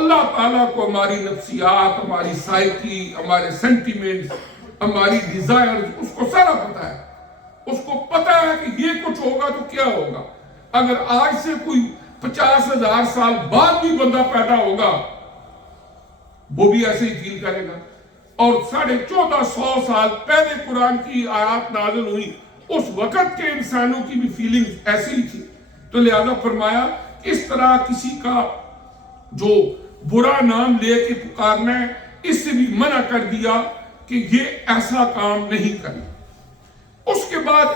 اللہ تعالیٰ کو ہماری نفسیات، ہماری سائیکی، ہمارے سینٹیمنٹس، ہماری ڈیزائرز، اس کو سارا پتا ہے. اس کو پتا ہے کہ یہ کچھ ہوگا تو کیا ہوگا. اگر آج سے کوئی 50,000 سال بعد بھی بندہ پیدا ہوگا وہ بھی ایسے ہی فیل کرے گا. اور 1450 سال پہلے قرآن کی آیات نازل ہوئی، اس وقت کے انسانوں کی بھی فیلنگ ایسی ہی تھی. تو لہذا فرمایا اس طرح کسی کا جو برا نام لے کے پکارنا ہے، اس سے بھی منع کر دیا کہ یہ ایسا کام نہیں کرنا. اس کے بعد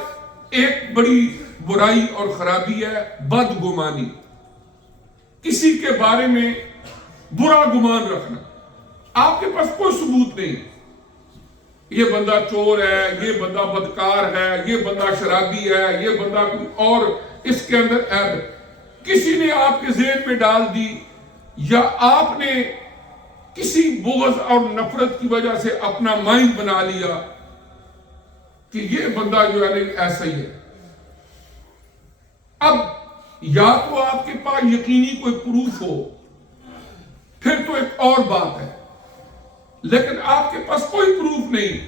ایک بڑی برائی اور خرابی ہے بدگمانی. کسی کے بارے میں برا گمان رکھنا. آپ کے پاس کوئی ثبوت نہیں، یہ بندہ چور ہے، یہ بندہ بدکار ہے، یہ بندہ شرابی ہے، یہ بندہ کوئی اور اس کے اندر عیب ہے. کسی نے آپ کے ذہن میں ڈال دی، یا آپ نے کسی بغض اور نفرت کی وجہ سے اپنا مائنڈ بنا لیا کہ یہ بندہ جو ہے ایسا ہی ہے. اب یا تو آپ کے پاس یقینی کوئی پروف ہو، پھر تو ایک اور بات ہے، لیکن آپ کے پاس کوئی پروف نہیں.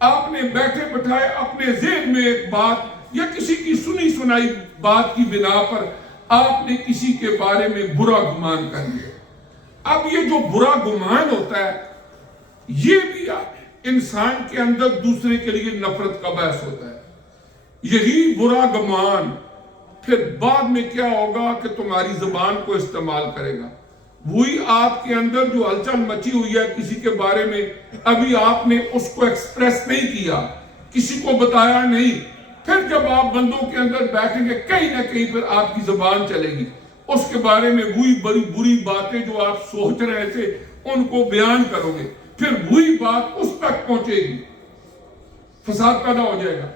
آپ نے بیٹھے بٹھائے اپنے ذہن میں ایک بات یا کسی کی سنی سنائی بات کی بنا پر آپ نے کسی کے بارے میں برا گمان کر لیا. اب یہ جو برا گمان ہوتا ہے، یہ بھی انسان کے اندر دوسرے کے لیے نفرت کا باعث ہوتا ہے. یہی برا گمان پھر بعد میں کیا ہوگا کہ تمہاری زبان کو استعمال کرے گا. وہی آپ کے اندر جو ہلچل مچی ہوئی ہے کسی کے بارے میں، ابھی آپ نے اس کو ایکسپریس نہیں کیا، کسی کو بتایا نہیں، پھر جب آپ بندوں کے اندر بیٹھیں گے کہیں نہ کہیں پھر آپ کی زبان چلے گی. اس کے بارے میں وہی بڑی بری باتیں جو آپ سوچ رہے تھے ان کو بیان کرو گے، پھر وہی بات اس تک پہنچے گی، فساد پیدا ہو جائے گا.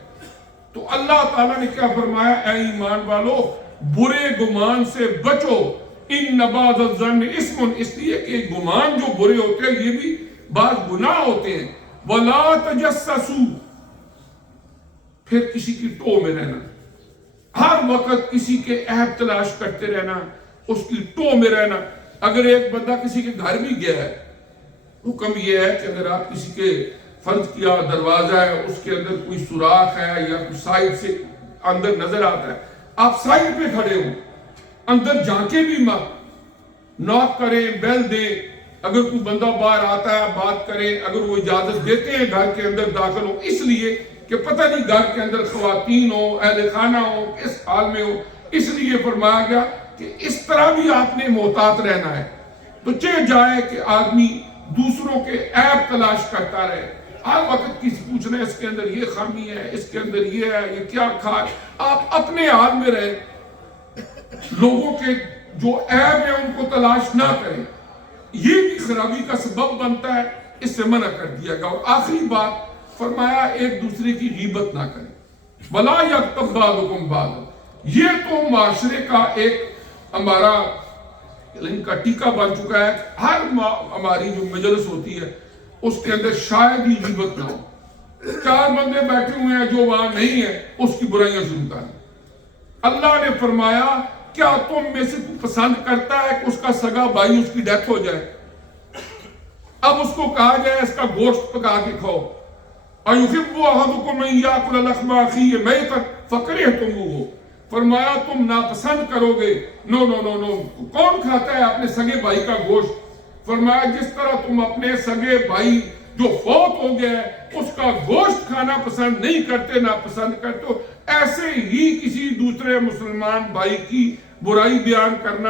تو اللہ تعالیٰ نے کیا فرمایا؟ اے ایمان والو، برے گمان سے بچو. ان بعض الظن اسم، اس لیے کہ گمان جو برے ہوتے ہیں یہ بھی بعض گناہ ہوتے ہیں. ولا تجسسوا، پھر کسی کی ٹو میں رہنا، ہر وقت کسی کے عیب تلاش کرتے رہنا، اس کی ٹو میں رہنا. اگر ایک بندہ کسی کے گھر بھی گیا ہے، حکم یہ ہے کہ اگر آپ کسی کے فرض کیا دروازہ ہے، اس کے اندر کوئی سوراخ ہے یا کوئی سائڈ سے اندر نظر آتا ہے، آپ سائڈ پہ کھڑے ہو، اندر جھانکے بھی مت، ناک کریں، بیل دیں. اگر کوئی بندہ باہر آتا ہے بات کریں، اگر وہ اجازت دیتے ہیں گھر کے اندر داخل ہو، اس لیے کہ پتہ نہیں گھر کے اندر خواتین ہو، اہل خانہ ہو، اس حال میں ہو. اس لیے فرمایا گیا کہ اس طرح بھی آپ نے محتاط رہنا ہے. تو چہ جائے کہ آدمی دوسروں کے عیب تلاش کرتا رہے، ہر وقت کسی پوچھنا اس کے اندر یہ خامی ہے، اس کے اندر یہ ہے، یہ کیا کھا. آپ اپنے حال میں رہے، لوگوں کے جو عیب ہے ان کو تلاش نہ کریں. یہ بھی خرابی کا سبب بنتا ہے، اس سے منع کر دیا گیا. اور آخری بات فرمایا ایک دوسرے کی غیبت نہ کریں. وَلَا يَغْتَبْ بَعْضُكُمْ بَعْضًا. یہ تو معاشرے کا ایک ہمارا ان کا ٹیکہ بن چکا ہے. ہر ہماری جو مجلس ہوتی ہے اس کے اندر شاید ہی غیبت نہ ہو. 4 بندے بیٹھے ہوئے ہیں جو وہاں نہیں ہے، اس کی برائیاں ضرور کریں. اللہ نے فرمایا کیا تم میں سے کوئی پسند کرتا ہے کہ اس کا سگا بھائی اس کی ڈیتھ ہو جائے؟ اب اس کو کہا جائے اس کا گوشت پکا کے کھاؤ. أَيُحِبُّ أَحَدُكُمْ أَن يَأْكُلَ لَحْمَ أَخِيهِ مَيْتًا فَكَرِهْتُمُوهُ. فرمایا تم ناپسند کرو گے. نو. کون کھاتا ہے اپنے سگے بھائی کا گوشت؟ فرمایا جس طرح تم اپنے سگے بھائی جو فوت ہو گیا ہے اس کا گوشت کھانا پسند نہیں کرتے، ناپسند کرتے ہو، ایسے ہی کسی دوسرے مسلمان بھائی کی برائی بیان کرنا